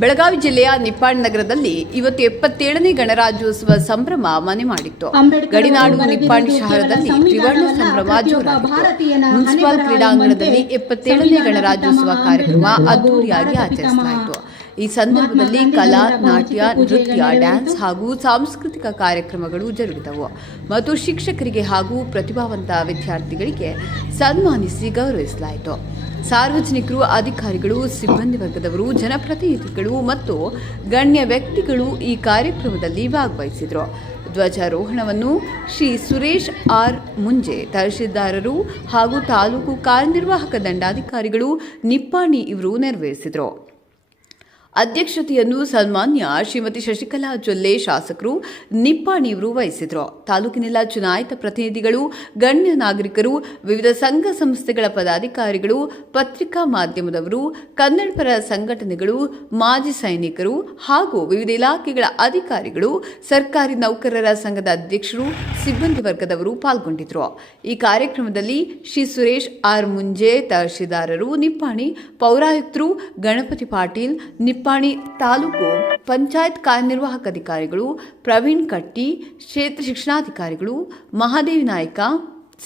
ಬೆಳಗಾವಿ ಜಿಲ್ಲೆಯ ನಿಪ್ಪಾಣ್ ನಗರದಲ್ಲಿ ಇವತ್ತು ಎಪ್ಪತ್ತೇಳನೇ ಗಣರಾಜ್ಯೋತ್ಸವ ಸಂಭ್ರಮ ಮನೆ ಮಾಡಿತ್ತು. ಗಡಿನಾಡು ನಿಪ್ಪಾಣಿ ಶಹರದಲ್ಲಿ ತ್ರಿವರ್ಣ ಸಂಭ್ರಮ ಜೋರಾಗಿತ್ತು. ಮುನ್ಸಿಪಲ್ ಕ್ರೀಡಾಂಗಣದಲ್ಲಿ ಎಪ್ಪತ್ತೇಳನೇ ಗಣರಾಜ್ಯೋತ್ಸವ ಕಾರ್ಯಕ್ರಮ ಅದ್ದೂರಿಯಾಗಿ ಆಚರಿಸಲಾಯಿತು. ಈ ಸಂದರ್ಭದಲ್ಲಿ ಕಲಾ ನಾಟ್ಯ ನೃತ್ಯ ಡ್ಯಾನ್ಸ್ ಹಾಗೂ ಸಾಂಸ್ಕೃತಿಕ ಕಾರ್ಯಕ್ರಮಗಳು ಜರುಗಿದವು ಮತ್ತು ಶಿಕ್ಷಕರಿಗೆ ಹಾಗೂ ಪ್ರತಿಭಾವಂತ ವಿದ್ಯಾರ್ಥಿಗಳಿಗೆ ಸನ್ಮಾನಿಸಿ ಗೌರವಿಸಲಾಯಿತು. ಸಾರ್ವಜನಿಕರು, ಅಧಿಕಾರಿಗಳು, ಸಿಬ್ಬಂದಿ ವರ್ಗದವರು, ಜನಪ್ರತಿನಿಧಿಗಳು ಮತ್ತು ಗಣ್ಯ ವ್ಯಕ್ತಿಗಳು ಈ ಕಾರ್ಯಕ್ರಮದಲ್ಲಿ ಭಾಗವಹಿಸಿದರು. ಧ್ವಜಾರೋಹಣವನ್ನು ಶ್ರೀ ಸುರೇಶ್ ಆರ್ ಮುಂಜೆ ತಹಶೀಲ್ದಾರರು ಹಾಗೂ ತಾಲೂಕು ಕಾರ್ಯನಿರ್ವಾಹಕ ದಂಡಾಧಿಕಾರಿಗಳು ನಿಪ್ಪಾಣಿ ಇವರು ನೆರವೇರಿಸಿದರು. ಅಧ್ಯಕ್ಷತೆಯನ್ನು ಸನ್ಮಾನ್ಯ ಶ್ರೀಮತಿ ಶಶಿಕಲಾ ಜೊಲ್ಲೆ ಶಾಸಕರು ನಿಪ್ಪಾಣಿಯವರು ವಹಿಸಿದರು. ತಾಲೂಕಿನಲ್ಲ ಚುನಾಯಿತ ಪ್ರತಿನಿಧಿಗಳು, ಗಣ್ಯ ನಾಗರಿಕರು, ವಿವಿಧ ಸಂಘ ಸಂಸ್ಥೆಗಳ ಪದಾಧಿಕಾರಿಗಳು, ಪತ್ರಿಕಾ ಮಾಧ್ಯಮದವರು, ಕನ್ನಡಪರ ಸಂಘಟನೆಗಳು, ಮಾಜಿ ಸೈನಿಕರು ಹಾಗೂ ವಿವಿಧ ಇಲಾಖೆಗಳ ಅಧಿಕಾರಿಗಳು, ಸರ್ಕಾರಿ ನೌಕರರ ಸಂಘದ ಅಧ್ಯಕ್ಷರು, ಸಿಬ್ಬಂದಿ ವರ್ಗದವರು ಪಾಲ್ಗೊಂಡಿದ್ರು. ಈ ಕಾರ್ಯಕ್ರಮದಲ್ಲಿ ಶ್ರೀ ಸುರೇಶ್ ಆರ್ ಮುಂಜೆ ತಹಶೀಲ್ದಾರರು, ನಿಪ್ಪಾಣಿ ಪೌರಾಯುಕ್ತರು, ಗಣಪತಿ ಪಾಟೀಲ್ ತಾಲೂಕು ಪಂಚಾಯತ್ ಕಾರ್ಯನಿರ್ವಾಹಕ ಅಧಿಕಾರಿಗಳು ಪ್ರವೀಣ್ ಕಟ್ಟಿ, ಕ್ಷೇತ್ರ ಶಿಕ್ಷಣಾಧಿಕಾರಿಗಳು, Mahadevi Naik,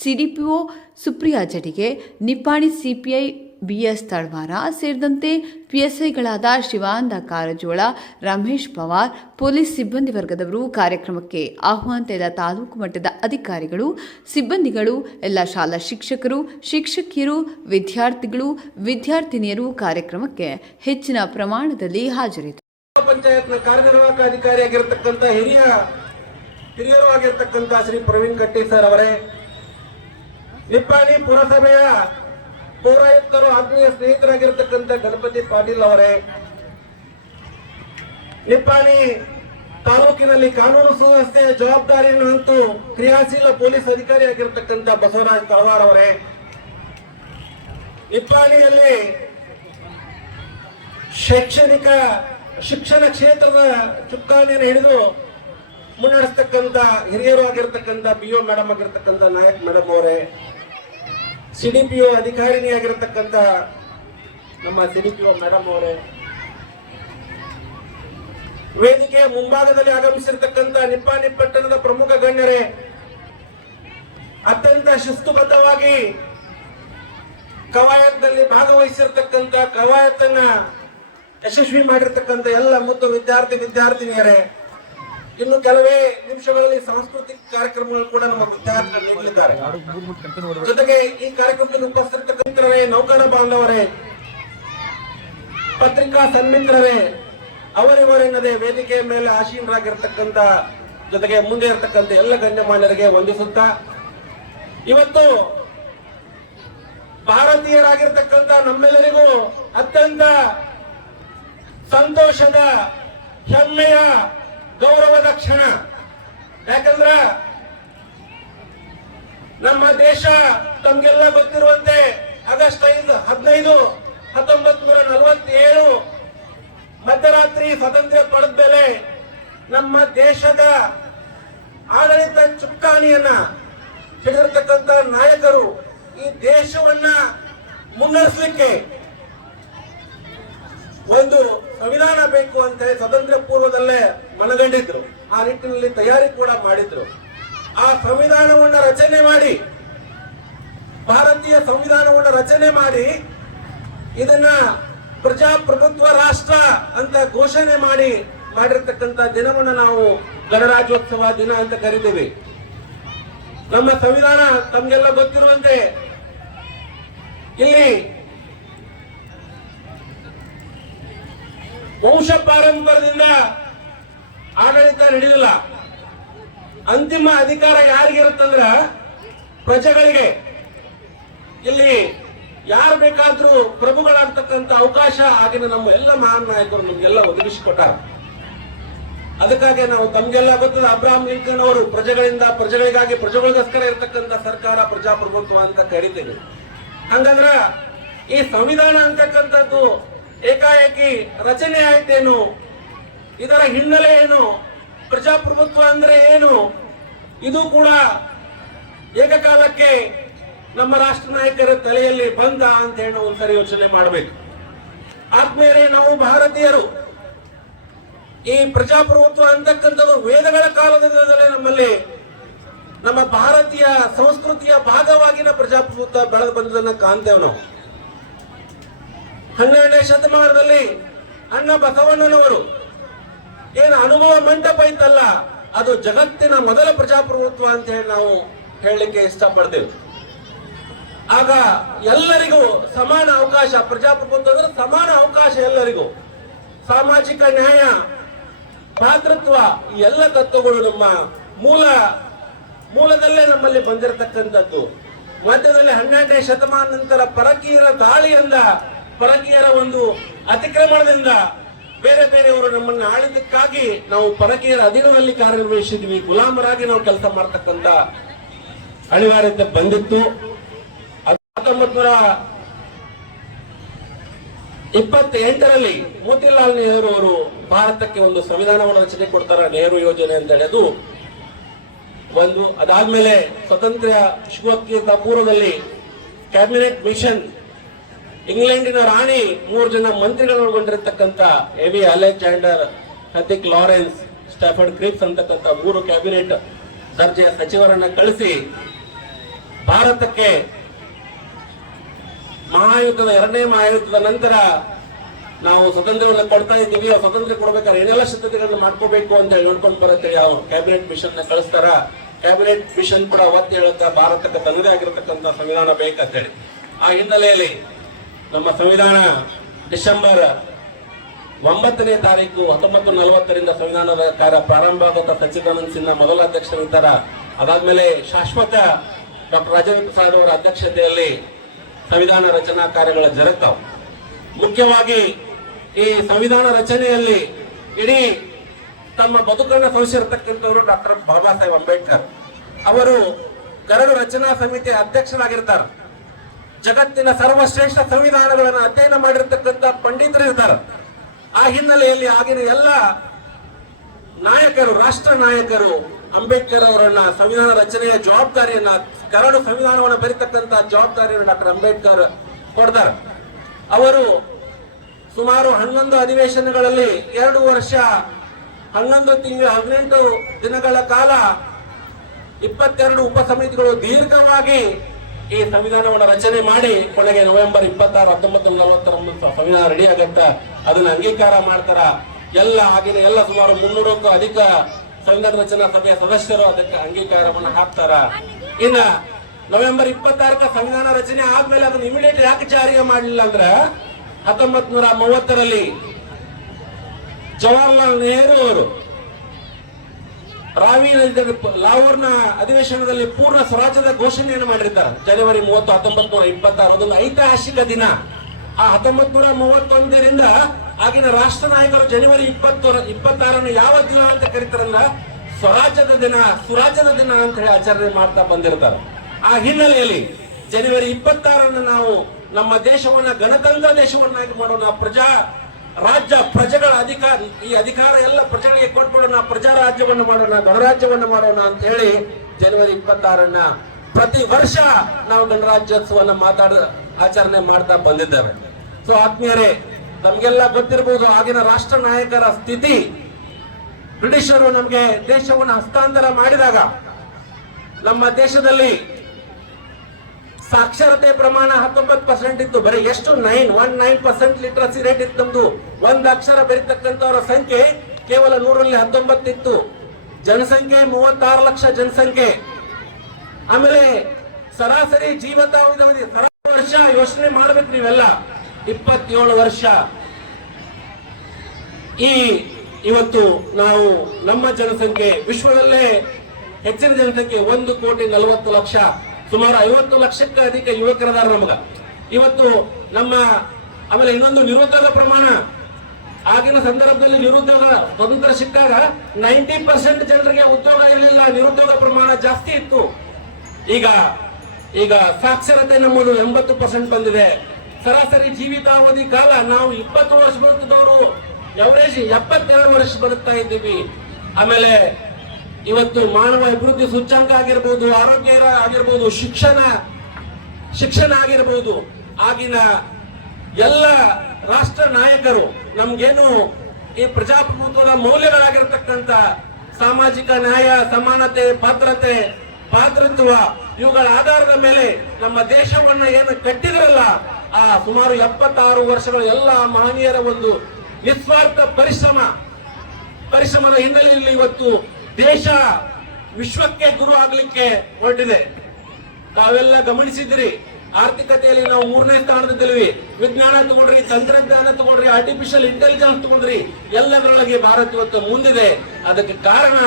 CDPO Supriya Jadige, Nippani CPI BS Talawar ಸೇರಿದಂತೆ ಪಿಎಸ್ಐಗಳಾದ ಶಿವಾನಂದ ಕಾರಜೋಳ, ರಮೇಶ್ ಪವಾರ್, ಪೊಲೀಸ್ ಸಿಬ್ಬಂದಿ ವರ್ಗದವರು ಕಾರ್ಯಕ್ರಮಕ್ಕೆ ಆಹ್ವಾನ ತೆರೆದ ತಾಲೂಕು ಮಟ್ಟದ ಅಧಿಕಾರಿಗಳು, ಸಿಬ್ಬಂದಿಗಳು, ಎಲ್ಲ ಶಾಲಾ ಶಿಕ್ಷಕರು, ಶಿಕ್ಷಕಿಯರು, ವಿದ್ಯಾರ್ಥಿಗಳು, ವಿದ್ಯಾರ್ಥಿನಿಯರು ಕಾರ್ಯಕ್ರಮಕ್ಕೆ ಹೆಚ್ಚಿನ ಪ್ರಮಾಣದಲ್ಲಿ ಹಾಜರಿದ್ದರು. ಪಂಚಾಯತ್ನ ಕಾರ್ಯನಿರ್ವಾಹಕ ಅಧಿಕಾರಿಯಾಗಿರ್ತಕ್ಕಂಥ ಹಿರಿಯ ಹಿರಿಯರು ಆಗಿರ್ತಕ್ಕಂಥ ಶ್ರೀ ಪ್ರವೀಣ್ ಕಟ್ಟಿ ಸರ್ ಅವರೇ ನಿಪ್ಪಾಣಿ ಪುರಸಭೆಯ ಪೌರಾಯುಕ್ತರು ಆತ್ಮೀಯ ಸ್ನೇಹಿತರಾಗಿರ್ತಕ್ಕಂಥ ಗಣಪತಿ ಪಾಟೀಲ್ ಅವರೇ ನಿಪ್ಪಾಣಿ ತಾಲೂಕಿನಲ್ಲಿ ಕಾನೂನು ಸುವ್ಯವಸ್ಥೆಯ ಜವಾಬ್ದಾರಿಯನ್ನು ಹಂತು ಕ್ರಿಯಾಶೀಲ ಪೊಲೀಸ್ ಅಧಿಕಾರಿ ಆಗಿರತಕ್ಕಂತ ಬಸವರಾಜ್ ತಳವಾರ್ ಅವರೇ ನಿಪ್ಪಾಣಿಯಲ್ಲಿ ಶೈಕ್ಷಣಿಕ ಶಿಕ್ಷಣ ಕ್ಷೇತ್ರದ ಚುಕ್ಕಾಣಿಯನ್ನು ಹಿಡಿದು ಮುನ್ನಡೆಸ್ತಕ್ಕಂಥ ಹಿರಿಯರು ಆಗಿರ್ತಕ್ಕಂಥ ಬಿ ಒ ಮೇಡಮ್ ಆಗಿರ್ತಕ್ಕಂಥ ನಾಯಕ್ ಮೇಡಮ್ ಅವರೇ ಸಿ ಡಿ ಪಿ ಒ ಅಧಿಕಾರಿಣಿ ಆಗಿರ್ತಕ್ಕಂಥ ನಮ್ಮ C D P O madam ಅವರೇ ವೇದಿಕೆಯ ಮುಂಭಾಗದಲ್ಲಿ ಆಗಮಿಸಿರ್ತಕ್ಕಂಥ ನಿಪ್ಪಾಣಿ ಪಟ್ಟಣದ ಪ್ರಮುಖ ಗಣ್ಯರೇ, ಅತ್ಯಂತ ಶಿಸ್ತುಬದ್ಧವಾಗಿ ಕವಾಯತ್ನಲ್ಲಿ ಭಾಗವಹಿಸಿರ್ತಕ್ಕಂಥ ಕವಾಯತನ್ನ ಯಶಸ್ವಿ ಮಾಡಿರ್ತಕ್ಕಂಥ ಎಲ್ಲ ಮತ್ತು ವಿದ್ಯಾರ್ಥಿ ವಿದ್ಯಾರ್ಥಿನಿಯರೇ ಇನ್ನು ಕೆಲವೇ ನಿಮಿಷಗಳಲ್ಲಿ ಸಾಂಸ್ಕೃತಿಕ ಕಾರ್ಯಕ್ರಮಗಳು ಕೂಡ ನಮ್ಮ ವಿದ್ಯಾರ್ಥಿಗಳು ನೀಡಲಿದ್ದಾರೆ. ಜೊತೆಗೆ ಈ ಕಾರ್ಯಕ್ರಮದಲ್ಲಿ ಉಪಸ್ಥಿತರೇ ನೌಕರ ಬಾಂಧವರೇ, ಪತ್ರಿಕಾ ಸನ್ಮಿತ್ರರೇ, ಅವರಿವರೆನ್ನದೆ ವೇದಿಕೆಯ ಮೇಲೆ ಆಶೀನರಾಗಿರ್ತಕ್ಕಂಥ ಜೊತೆಗೆ ಮುಂದೆ ಇರತಕ್ಕಂಥ ಎಲ್ಲ ಗಣ್ಯಮಾನ್ಯರಿಗೆ ವಂದಿಸುತ್ತಾ, ಇವತ್ತು ಭಾರತೀಯರಾಗಿರ್ತಕ್ಕಂಥ ನಮ್ಮೆಲ್ಲರಿಗೂ ಅತ್ಯಂತ ಸಂತೋಷದ, ಹೆಮ್ಮೆಯ ಗೌರವದ ಕ್ಷಣ. ಯಾಕಂದ್ರ ನಮ್ಮ ದೇಶ ತಮ್ಗೆಲ್ಲ ಗೊತ್ತಿರುವಂತೆ ಆಗಸ್ಟ್ ಐದು, ಹದಿನೈದು ಹತ್ತೊಂಬತ್ ನೂರ ನಲವತ್ತೇಳು ಮಧ್ಯರಾತ್ರಿ ಸ್ವಾತಂತ್ರ್ಯ ಪಡೆದ ಮೇಲೆ ನಮ್ಮ ದೇಶದ ಆಡಳಿತ ಚುಕ್ಕಾಣಿಯನ್ನ ಹಿಡಿದಿರ್ತಕ್ಕಂಥ ನಾಯಕರು ಈ ದೇಶವನ್ನ ಮುನ್ನಡೆಸಲಿಕ್ಕೆ ಒಂದು ಸಂವಿಧಾನ ಬೇಕು ಅಂತ ಹೇಳಿ ಸ್ವತಂತ್ರ ಪೂರ್ವದಲ್ಲೇ ಮನಗಂಡಿದ್ರು. ಆ ನಿಟ್ಟಿನಲ್ಲಿ ತಯಾರಿ ಕೂಡ ಮಾಡಿದ್ರು. ಆ ಸಂವಿಧಾನವನ್ನ ರಚನೆ ಮಾಡಿ, ಭಾರತೀಯ ಸಂವಿಧಾನವನ್ನ ರಚನೆ ಮಾಡಿ, ಇದನ್ನ ಪ್ರಜಾಪ್ರಭುತ್ವ ರಾಷ್ಟ್ರ ಅಂತ ಘೋಷಣೆ ಮಾಡಿ, ಮಾಡಿರ್ತಕ್ಕಂಥ ದಿನವನ್ನ ನಾವು ಗಣರಾಜ್ಯೋತ್ಸವ ದಿನ ಅಂತ ಕರಿತೀವಿ. ನಮ್ಮ ಸಂವಿಧಾನ ತಮ್ಗೆಲ್ಲ ಗೊತ್ತಿರುವಂತೆ, ಇಲ್ಲಿ ವಂಶ ಪಾರಂಪರ್ಯದಿಂದ ಆಡಳಿತ ನಡೆಯಲಿಲ್ಲ ಅಂತಿಮ ಅಧಿಕಾರ ಯಾರಿಗಿರುತ್ತಂದ್ರ ಪ್ರಜೆಗಳಿಗೆ. ಇಲ್ಲಿ ಯಾರು ಬೇಕಾದ್ರೂ ಪ್ರಭುಗಳಾಗ್ತಕ್ಕಂಥ ಅವಕಾಶ ಆಗಿನ ನಮ್ಮ ಎಲ್ಲ ಮಹಾನ್ ನಾಯಕರು ನಮ್ಗೆಲ್ಲ ಒದಗಿಸಿಕೊಟ್ಟಾರ. ಅದಕ್ಕಾಗಿ ನಾವು ತಮ್ಗೆಲ್ಲ ಗೊತ್ತದ ಅಬ್ರಾಹಂ ಲಿಂಕನ್ ಅವರು ಪ್ರಜೆಗಳಿಂದ ಪ್ರಜೆಗಳಿಗಾಗಿ ಪ್ರಜೆಗಳಿಗೋಸ್ಕರ ಇರತಕ್ಕಂತ ಸರ್ಕಾರ ಪ್ರಜಾಪ್ರಭುತ್ವ ಅಂತ ಕರಿತೀವಿ. ಹಂಗಂದ್ರ ಈ ಸಂವಿಧಾನ ಅಂತಕ್ಕಂಥದ್ದು ಏಕಾಏಕಿ ರಚನೆ ಆಯ್ತೇನು? ಇದರ ಹಿನ್ನೆಲೆ ಏನು? ಪ್ರಜಾಪ್ರಭುತ್ವ ಅಂದ್ರೆ ಏನು? ಇದು ಕೂಡ ಏಕಕಾಲಕ್ಕೆ ನಮ್ಮ ರಾಷ್ಟ್ರ ನಾಯಕರ ತಲೆಯಲ್ಲಿ ಬಂದ ಅಂತ ಹೇಳಿ ಒಂದು ಒಂದ್ಸರಿ ಯೋಚನೆ ಮಾಡಬೇಕು. ಆದ್ಮೇಲೆ ನಾವು ಭಾರತೀಯರು. ಈ ಪ್ರಜಾಪ್ರಭುತ್ವ ಅಂತಕ್ಕಂಥದ್ದು ವೇದಗಳ ಕಾಲದಿಂದಲೇ ನಮ್ಮಲ್ಲಿ ನಮ್ಮ ಭಾರತೀಯ ಸಂಸ್ಕೃತಿಯ ಭಾಗವಾಗಿನ ಪ್ರಜಾಪ್ರಭುತ್ವ ಬೆಳೆದು ಬಂದದನ್ನ ಕಾಣ್ತೇವೆ ನಾವು. ಹನ್ನೆರಡನೇ ಶತಮಾನದಲ್ಲಿ ಅಣ್ಣ ಬಸವಣ್ಣನವರು ಏನು ಅನುಭವ ಮಂಟಪ ಇತ್ತಲ್ಲ ಅದು ಜಗತ್ತಿನ ಮೊದಲ ಪ್ರಜಾಪ್ರಭುತ್ವ ಅಂತ ಹೇಳಿ ನಾವು ಹೇಳಲಿಕ್ಕೆ ಇಷ್ಟಪಡ್ತೇವೆ. ಆಗ ಎಲ್ಲರಿಗೂ ಸಮಾನ ಅವಕಾಶ, ಪ್ರಜಾಪ್ರಭುತ್ವ ಅಂದ್ರೆ ಸಮಾನ ಅವಕಾಶ ಎಲ್ಲರಿಗೂ. ಸಾಮಾಜಿಕ ನ್ಯಾಯ, ಭಾತೃತ್ವ, ಈ ಎಲ್ಲ ತತ್ವಗಳು ನಮ್ಮ ಮೂಲ, ಮೂಲದಲ್ಲೇ ನಮ್ಮಲ್ಲಿ ಬಂದಿರತಕ್ಕಂಥದ್ದು. ಮಧ್ಯದಲ್ಲಿ ಹನ್ನೆರಡನೇ ಶತಮಾನ ನಂತರ ಪರಕೀಯರ ದಾಳಿಯಿಂದ, ಪರಕೀಯರ ಒಂದು ಅತಿಕ್ರಮಣದಿಂದ ಬೇರೆ ಬೇರೆಯವರು ನಮ್ಮನ್ನು ಆಳಿದಕ್ಕಾಗಿ ನಾವು ಪರಕೀಯರ ಅಧೀನದಲ್ಲಿ ಕಾರ್ಯನಿರ್ವಹಿಸಿದ್ವಿ ಗುಲಾಮರಾಗಿ ನಾವು ಕೆಲಸ ಮಾಡ್ತಕ್ಕಂಥ ಅನಿವಾರ್ಯತೆ ಬಂದಿತ್ತು. ಹತ್ತೊಂಬತ್ ನೂರ ಇಪ್ಪತ್ತೆಂಟರಲ್ಲಿ ಮೋತಿಲಾಲ್ ನೆಹರು ಅವರು ಭಾರತಕ್ಕೆ ಒಂದು ಸಂವಿಧಾನವನ್ನು ರಚನೆ ಕೊಡ್ತಾರ ನೆಹರು ಯೋಜನೆ ಅಂತ ಹೇಳೋದು ಒಂದು ಅದಾದ್ಮೇಲೆ ಸ್ವತಂತ್ರ ಶಿವಕ್ಕಿಂತ ಪೂರ್ವದಲ್ಲಿ ಕ್ಯಾಬಿನೆಟ್ ಮಿಷನ್ ಇಂಗ್ಲೆಂಡಿನ ರಾಣಿ, ಮೂರು ಜನ ಮಂತ್ರಿಗಳು ಒಳಗೊಂಡಿರತಕ್ಕಂತ A V Alexander Pethick Lawrence Stafford Cripps ಅಂತಕ್ಕಂಥ ಮೂರು ಕ್ಯಾಬಿನೆಟ್ ದರ್ಜೆಯ ಸಚಿವರನ್ನ ಕಳಿಸಿ ಭಾರತಕ್ಕೆ ಮಹಾಯುದ್ಧದ ಎರಡನೇ ಮಹಾಯುದ್ಧದ ನಂತರ ನಾವು ಸ್ವಾತಂತ್ರ್ಯವನ್ನು ಕೊಡ್ತಾ ಇದ್ದೀವಿ. ಆ ಸ್ವಾತಂತ್ರ್ಯ ಕೊಡ್ಬೇಕಾದ್ರೆ ಏನೆಲ್ಲ ಸಿದ್ಧತೆಗಳನ್ನು ಮಾಡ್ಕೋಬೇಕು ಅಂತ ಹೇಳಿ ನೋಡ್ಕೊಂಡು ಬರುತ್ತೆ ಯಾವ ಕ್ಯಾಬಿನೆಟ್ ಮಿಷನ್ ಕಳಿಸ್ತಾರ. ಕ್ಯಾಬಿನೆಟ್ ಮಿಷನ್ ಕೂಡ ಒತ್ತಿ ಹೇಳುತ್ತಾ ಭಾರತಕ್ಕೆ ತನ್ನದೇ ಆಗಿರತಕ್ಕಂತ ಸಂವಿಧಾನ ಬೇಕಂತ ಹೇಳಿ. ಆ ಹಿನ್ನೆಲೆಯಲ್ಲಿ ನಮ್ಮ ಸಂವಿಧಾನ ಡಿಸೆಂಬರ್ ಒಂಬತ್ತನೇ ತಾರೀಕು ಹತ್ತೊಂಬತ್ತು ನಲವತ್ತರಿಂದ ಸಂವಿಧಾನದ ಕಾರ್ಯ ಪ್ರಾರಂಭ ಆಗುತ್ತಾ ಸಚ್ಚಿದಾನಂದ ಸಿನ್ಹಾ ಮೊದಲ ಅಧ್ಯಕ್ಷರಿದ್ದಾರ ಅದಾದ್ಮೇಲೆ ಶಾಶ್ವತ ಡಾಕ್ಟರ್ ರಾಜೇಂದ್ರ ಪ್ರಸಾದ್ ಅವರ ಅಧ್ಯಕ್ಷತೆಯಲ್ಲಿ ಸಂವಿಧಾನ ರಚನಾ ಕಾರ್ಯಗಳ ಜರುಗ್ತಾವ. ಮುಖ್ಯವಾಗಿ ಈ ಸಂವಿಧಾನ ರಚನೆಯಲ್ಲಿ ಇಡೀ ತಮ್ಮ ಬದುಕನ್ನು ಸವಿಸಿರ್ತಕ್ಕಂಥವರು ಡಾಕ್ಟರ್ ಬಾಬಾ ಸಾಹೇಬ್ ಅಂಬೇಡ್ಕರ್. ಅವರು ಕರಡು ರಚನಾ ಸಮಿತಿ ಅಧ್ಯಕ್ಷರಾಗಿರ್ತಾರೆ. ಜಗತ್ತಿನ ಸರ್ವಶ್ರೇಷ್ಠ ಸಂವಿಧಾನಗಳನ್ನು ಅಧ್ಯಯನ ಮಾಡಿರ್ತಕ್ಕಂಥ ಪಂಡಿತರು ಇರ್ತಾರೆ ಆ ಹಿನ್ನೆಲೆಯಲ್ಲಿ ಆಗಿನ ಎಲ್ಲ ನಾಯಕರು, ರಾಷ್ಟ್ರ ನಾಯಕರು, ಅಂಬೇಡ್ಕರ್ ಅವರನ್ನ, ಸಂವಿಧಾನ ರಚನೆಯ ಜವಾಬ್ದಾರಿಯನ್ನ, ಕರಡು ಸಂವಿಧಾನವನ್ನು ಬರೀತಕ್ಕಂಥ ಜವಾಬ್ದಾರಿಯನ್ನು ಡಾಕ್ಟರ್ ಅಂಬೇಡ್ಕರ್ ಕೊಡ್ತಾರೆ. ಅವರು ಸುಮಾರು ಹನ್ನೊಂದು ಅಧಿವೇಶನಗಳಲ್ಲಿ ಎರಡು ವರ್ಷ, ಹನ್ನೊಂದು ತಿಂಗಳ, ಹದಿನೆಂಟು ದಿನಗಳ ಕಾಲ ಇಪ್ಪತ್ತೆರಡು ಉಪ ಸಮಿತಿಗಳು ದೀರ್ಘವಾಗಿ ಈ ಸಂವಿಧಾನವನ್ನು ರಚನೆ ಮಾಡಿ ಕೊನೆಗೆ ನವೆಂಬರ್ ಇಪ್ಪತ್ತಾರು, ಹತ್ತೊಂಬತ್ತು ನಲವತ್ತೊಂಬತ್ತು ಸಂವಿಧಾನ ರೆಡಿ ಆಗತ್ತ. ಅದನ್ನ ಅಂಗೀಕಾರ ಮಾಡ್ತಾರ. ಎಲ್ಲ ಆಗಿನ ಎಲ್ಲ ಸುಮಾರು ಮುನ್ನೂರಕ್ಕೂ ಅಧಿಕ ಸಂವಿಧಾನ ರಚನಾ ಸಭೆಯ ಸದಸ್ಯರು ಅದಕ್ಕೆ ಅಂಗೀಕಾರವನ್ನು ಹಾಕ್ತಾರ. ಇನ್ನ ನವೆಂಬರ್ ಇಪ್ಪತ್ತಾರಕ್ಕೆ ಸಂವಿಧಾನ ರಚನೆ ಆದ್ಮೇಲೆ ಅದನ್ನ ಇಮಿಡಿಯೇಟ್ ಯಾಕೆ ಜಾರಿಗೆ ಮಾಡಲಿಲ್ಲ ಅಂದ್ರೆ ಹತ್ತೊಂಬತ್ ನೂರ ಮೂವತ್ತರಲ್ಲಿ ಜವಾಹರ್ಲಾಲ್ ನೆಹರು ಅವರು ರಾವಿ ಲಾಹೋರ್ನ ಅಧಿವೇಶನದಲ್ಲಿ ಪೂರ್ಣ ಸ್ವರಾಜ್ಯದ ಘೋಷಣೆಯನ್ನು ಮಾಡಿರ್ತಾರೆ. ಜನವರಿ ಮೂವತ್ತು ಹತ್ತೊಂಬತ್ ನೂರ ಇಪ್ಪತ್ತಾರು, ಅದೊಂದು ಐತಿಹಾಸಿಕ ದಿನ. ಆ ಹತ್ತೊಂಬತ್ ನೂರ ಮೂವತ್ತೊಂದರಿಂದ ಆಗಿನ ರಾಷ್ಟ್ರ ನಾಯಕರು ಜನವರಿ ಇಪ್ಪತ್ತು ಇಪ್ಪತ್ತಾರನ್ನು ಯಾವ ದಿನ ಅಂತ ಕರೀತಾರಲ್ಲ? ಸ್ವರಾಜ್ಯದ ದಿನ, ಸುರಾಜ್ಯದ ದಿನ ಅಂತ ಹೇಳಿ ಆಚರಣೆ ಮಾಡ್ತಾ ಬಂದಿರ್ತಾರೆ. ಆ ಹಿನ್ನೆಲೆಯಲ್ಲಿ ಜನವರಿ ಇಪ್ಪತ್ತಾರನ್ನು ನಾವು ನಮ್ಮ ದೇಶವನ್ನ, ಗಣತಂತ್ರ ದೇಶವನ್ನಾಗಿ ಮಾಡೋಣ, ಪ್ರಜಾ ರಾಜ್ಯ ಪ್ರಜೆಗಳ ಅಧಿಕಾರ, ಈ ಅಧಿಕಾರ ಎಲ್ಲ ಪ್ರಜೆಗಳಿಗೆ ಕೊಟ್ಬಿಡೋಣ, ಪ್ರಜಾ ರಾಜ್ಯವನ್ನು ಮಾಡೋಣ, ಗಣರಾಜ್ಯವನ್ನು ಮಾಡೋಣ ಅಂತ ಹೇಳಿ ಜನವರಿ ಇಪ್ಪತ್ತಾರನ್ನ ಪ್ರತಿ ವರ್ಷ ನಾವು ಗಣರಾಜ್ಯೋತ್ಸವನ್ನ ಮಾತಾಡ, ಆಚರಣೆ ಮಾಡ್ತಾ ಬಂದಿದ್ದೇವೆ. ಸೊ ಆತ್ಮೀಯರೇ, ನಮ್ಗೆಲ್ಲ ಗೊತ್ತಿರಬಹುದು ಆಗಿನ ರಾಷ್ಟ್ರ ನಾಯಕರ ಸ್ಥಿತಿ. ಬ್ರಿಟಿಷರು ನಮಗೆ ದೇಶವನ್ನು ಹಸ್ತಾಂತರ ಮಾಡಿದಾಗ ನಮ್ಮ ದೇಶದಲ್ಲಿ ಸಾಕ್ಷರತೆ ಪ್ರಮಾಣ ಹತ್ತೊಂಬತ್ತು ಪರ್ಸೆಂಟ್ ಇತ್ತು. ಬರೀ ಎಷ್ಟು? Nine. One nine percent literacy rate ಇತ್ತು ನಮ್ದು. ಒಂದ್ ಅಕ್ಷರ ಬರೀತಕ್ಕಂಥವರ ಸಂಖ್ಯೆ ಕೇವಲ ನೂರಲ್ಲಿ ಹತ್ತೊಂಬತ್ತಿತ್ತು ಜನಸಂಖ್ಯೆ ಮೂವತ್ತಾರು ಲಕ್ಷ ಜನಸಂಖ್ಯೆ. ಆಮೇಲೆ ಸರಾಸರಿ ಜೀವಿತಾವಧಿ ವರ್ಷ ಯೋಚನೆ ಮಾಡ್ಬೇಕು ನೀವೆಲ್ಲ. ಇಪ್ಪತ್ತೇಳು ವರ್ಷ. ಈ ಇವತ್ತು ನಾವು ನಮ್ಮ ಜನಸಂಖ್ಯೆ ವಿಶ್ವದಲ್ಲೇ ಹೆಚ್ಚಿನ ಜನಸಂಖ್ಯೆ ಒಂದು ಕೋಟಿ ನಲವತ್ತು ಲಕ್ಷ. ಸುಮಾರು ಐವತ್ತು ಲಕ್ಷಕ್ಕೆ ಅಧಿಕ ಯುವಕರದಾರ ನಮಗ. ಇವತ್ತು ನಮ್ಮ ಆಮೇಲೆ ಇನ್ನೊಂದು ನಿರುದ್ಯೋಗ ಪ್ರಮಾಣ ಆಗಿನ ಸಂದರ್ಭದಲ್ಲಿ ನಿರುದ್ಯೋಗ ಸ್ವತಂತ್ರ ಸಿಕ್ಕಾಗ ನೈಂಟಿ ಪರ್ಸೆಂಟ್ ಜನರಿಗೆ ಉದ್ಯೋಗ ಇರಲಿಲ್ಲ, ನಿರುದ್ಯೋಗ ಪ್ರಮಾಣ ಜಾಸ್ತಿ ಇತ್ತು. ಈಗ ಈಗ ಸಾಕ್ಷರತೆ ನಮ್ಮದು ಎಂಬತ್ತು ಪರ್ಸೆಂಟ್ ಬಂದಿದೆ. ಸರಾಸರಿ ಜೀವಿತಾವಧಿ ಕಾಲ ನಾವು ಇಪ್ಪತ್ತು ವರ್ಷ ಬದುಕಿದವರು, ಎವರೇಜ್ ಎಪ್ಪತ್ತೆರಡು ವರ್ಷ ಬದುಕ್ತಾ ಇದ್ದೀವಿ. ಆಮೇಲೆ ಇವತ್ತು ಮಾನವ ಅಭಿವೃದ್ಧಿ ಸೂಚ್ಯಾಂಕ ಆಗಿರ್ಬೋದು, ಆರೋಗ್ಯ ಆಗಿರ್ಬೋದು, ಶಿಕ್ಷಣ ಶಿಕ್ಷಣ ಆಗಿರ್ಬೋದು, ಆಗಿನ ಎಲ್ಲ ರಾಷ್ಟ್ರ ನಾಯಕರು, ನಮ್ಗೇನು ಈ ಪ್ರಜಾಪ್ರಭುತ್ವದ ಮೌಲ್ಯಗಳಾಗಿರ್ತಕ್ಕಂಥ ಸಾಮಾಜಿಕ ನ್ಯಾಯ, ಸಮಾನತೆ, ಭದ್ರತೆ ಪಾತೃತ್ವ ಇವುಗಳ ಆಧಾರದ ಮೇಲೆ ನಮ್ಮ ದೇಶವನ್ನ ಏನು ಕಟ್ಟಿದ್ರಲ್ಲ, ಆ ಸುಮಾರು ಎಪ್ಪತ್ತಾರು ವರ್ಷಗಳ ಎಲ್ಲ ಮಹನೀಯರ ಒಂದು ನಿಸ್ವಾರ್ಥ ಪರಿಶ್ರಮ, ಪರಿಶ್ರಮದ ಹಿನ್ನೆಲೆಯಲ್ಲಿ ಇವತ್ತು ದೇಶ ವಿಶ್ವಕ್ಕೆ ಗುರು ಆಗ್ಲಿಕ್ಕೆ ಹೊರಟಿದೆ. ತಾವೆಲ್ಲ ಗಮನಿಸಿದ್ರಿ ಆರ್ಥಿಕತೆಯಲ್ಲಿ ನಾವು ಮೂರನೇ ಸ್ಥಾನದಲ್ಲಿ ವಿಜ್ಞಾನ ತಗೊಂಡ್ರಿ, ತಂತ್ರಜ್ಞಾನ ತಗೊಂಡ್ರಿ ಆರ್ಟಿಫಿಷಿಯಲ್ ಇಂಟೆಲಿಜೆನ್ಸ್ ತಗೊಂಡ್ರಿ, ಎಲ್ಲದರೊಳಗೆ ಭಾರತ ಇವತ್ತು ಮುಂದಿದೆ. ಅದಕ್ಕೆ ಕಾರಣ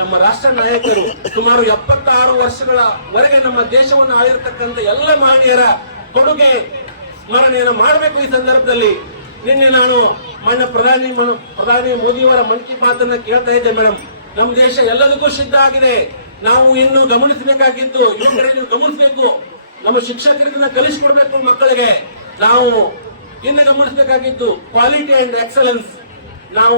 ನಮ್ಮ ರಾಷ್ಟ್ರ ನಾಯಕರು ಸುಮಾರು ಎಪ್ಪತ್ತಾರು ವರ್ಷಗಳವರೆಗೆ ನಮ್ಮ ದೇಶವನ್ನು ಆಳಿರತಕ್ಕಂಥ ಎಲ್ಲ ಮಹನೀಯರ ಕೊಡುಗೆ ಸ್ಮರಣೆಯನ್ನು ಮಾಡಬೇಕು ಈ ಸಂದರ್ಭದಲ್ಲಿ. ನಿನ್ನೆ ನಾನು ಮಾನ್ಯ ಪ್ರಧಾನಿ ಪ್ರಧಾನಿ ಮೋದಿಯವರ ಮನ್ ಕಿ ಮಾತನ್ನ ಕೇಳ್ತಾ ಇದ್ದೆ ಮೇಡಮ್ ನಮ್ಮ ದೇಶ ಎಲ್ಲದಕ್ಕೂ ಸಿದ್ಧ ಆಗಿದೆ. ನಾವು ಇನ್ನು ಗಮನಿಸಬೇಕಾಗಿದ್ದು ಯುವಕರೇ ನೀವು ಗಮನಿಸಬೇಕು. ನಮ್ಮ ಶಿಕ್ಷಕರಿಗೆ ಕಲಿಸಿಕೊಡ್ಬೇಕು ಮಕ್ಕಳಿಗೆ. ನಾವು ಇನ್ನು ಗಮನಿಸಬೇಕಾಗಿದ್ದು ಕ್ವಾಲಿಟಿ ಅಂಡ್ ಎಕ್ಸಲೆನ್ಸ್ ನಾವು